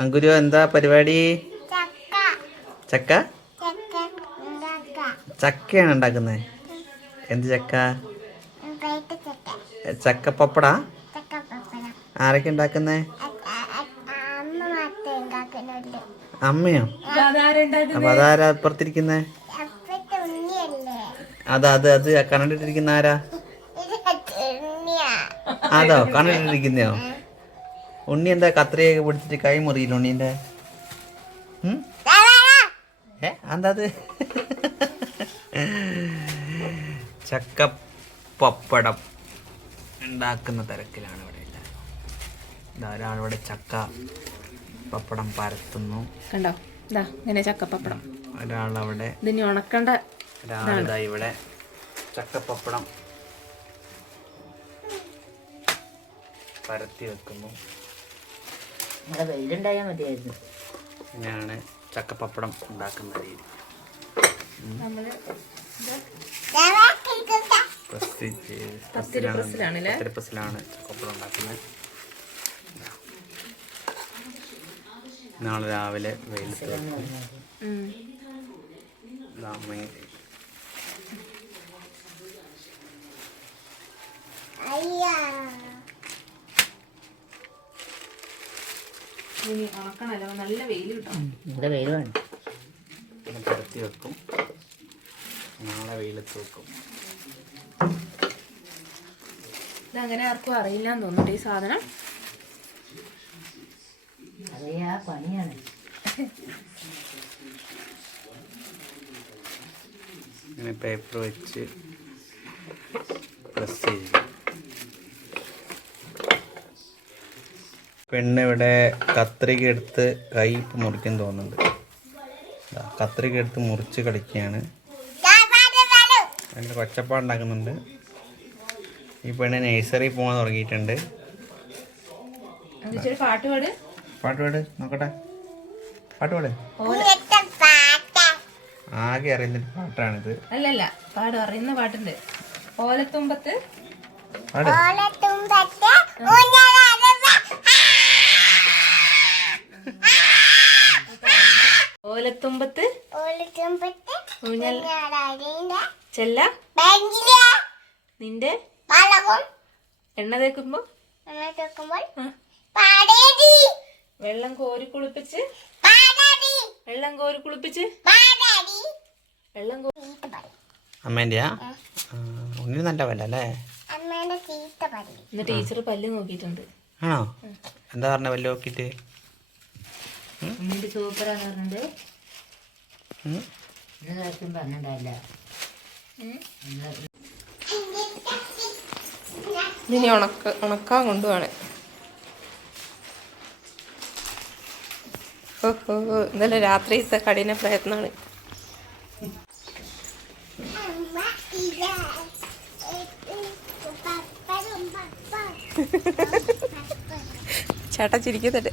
അങ്കുരു എന്താ പരിപാടി? ചക്ക. ചക്ക? ചക്ക ഉണ്ടാക്ക. ചക്കയാണ് ഉണ്ടാക്കുന്നത്. എന്ത് ചക്ക? പഴുത്ത ചക്ക. ചക്ക പപ്പടാ ചക്ക പപ്പടം ആരൊക്കെ ഉണ്ടാക്കുന്നേ അമ്മയോ? അപ്പൊ അതാരാ അപ്പുറത്തിരിക്കുന്നേ അതാ അത് അത് കണ്ടിട്ടിരിക്കുന്ന ആരാ? അതോ കണ്ടിട്ടിരിക്കുന്നയോ? ഉണ്ണി എന്താ കത്രിയൊക്കെ പിടിച്ചിട്ട് കൈ മുറിയില്ല ഉണ്ണീന്റെ? ഉം? ദാ, ദാ, ദാ. ഏ എന്താ അത്? ചക്ക പപ്പടം ഉണ്ടാക്കുന്ന തിരക്കിലാണ് ഇവിടെ എല്ലാവരും. ഇതാ ഒരാളിവിടെ ചക്ക പപ്പടം പരത്തുന്നു. കണ്ടോ? ഇതാ ഇങ്ങനെ ചക്കപ്പപ്പടം. ഒരാളവിടെ. ഇതിനി ഉണക്കണ്ട ഒരാളിതാ ഇവിടെ ചക്കപ്പപ്പടം പരത്തി വെക്കുന്നു. ഇവിടെ വെയിലുണ്ടായാൽ മതിയായിരുന്നു. ഇങ്ങനെയാണ് ചക്കപ്പപ്പടം ഉണ്ടാക്കുന്ന രീതി. പ്രസ്സിലാണ് ചക്കപ്പടം ഉണ്ടാക്കുന്നത്. നാളെ രാവിലെ വെയിലത്ത് നല്ല വെയിൽ കിട്ടണം. പരത്തി വെക്കും. നാളെ വെയിലത്ത് വെക്കും. ഇതങ്ങനെ ആർക്കും അറിയില്ലാന്ന് തോന്നുന്നുണ്ട് ഈ സാധനം. അറിയാ പണിയാണ്. ഇങ്ങനെ പേപ്പർ വെച്ച് പ്രസ് ചെയ്യും. പെണ്ണ് ഇവിടെ കത്രിക എടുത്ത് കൈ ഇപ്പം മുറിക്കാൻ തോന്നുന്നുണ്ട്. കത്രിക എടുത്ത് മുറിച്ച് കളിക്കുകയാണ്. എന്റെ പാട്, പാട്. കൊച്ചപ്പാടുണ്ടാക്കുന്നുണ്ട് ഈ പെണ്ണ് നഴ്സറി പോകാൻ തുടങ്ങിയിട്ടുണ്ട്. പാട്ട് പാട്. പാട്ട് പാട് നോക്കട്ടെ. പാട്ട് പാട്. പാട്ടാ. ആകെ അറിയുന്ന പാട്ടാണിത്. അല്ലല്ല പാട് അറിയുന്ന പാട്ടുണ്ട്. ഓലത്തുമ്പത്ത്. ഓലത്തുമ്പത്ത് ഊഞ്ഞാലാടുമ്പോ, ഓലത്തുമ്പത്ത്. ഓലത്തുമ്പത്ത് ഊഞ്ഞാൽ. ചെല്ല. നിന്റെ. എണ്ണ തേക്കുമ്പോ. എണ്ണ തേക്കുമ്പോൾ പാടേടി വെള്ളം കോരി കുളിപ്പിച്ച്. പാടാടി വെള്ളം കോരി കുളിപ്പിച്ച്. പാടാടി വെള്ളം അമ്മേന്റെയാ ഉണ്ണി നല്ല പറയും ഇന്ന് ടീച്ചർ പല്ല് നോക്കിയിട്ടുണ്ട്. ആണോ? എന്താ പറഞ്ഞ പല്ല് നോക്കിട്ട് ഉണ്ണിന്റെ സൂപ്പറാന്ന് കാലത്തും പറഞ്ഞിട്ടുണ്ടായില്ല ഉണക്ക ഉണക്കാൻ കൊണ്ടുപോവാണ് ഓഹോ ഇന്നലെ രാത്രിയിലത്തെ കഠിന പ്രയത്നമാണ് ചേട്ടാ ചിരിക്കുന്നുണ്ട്.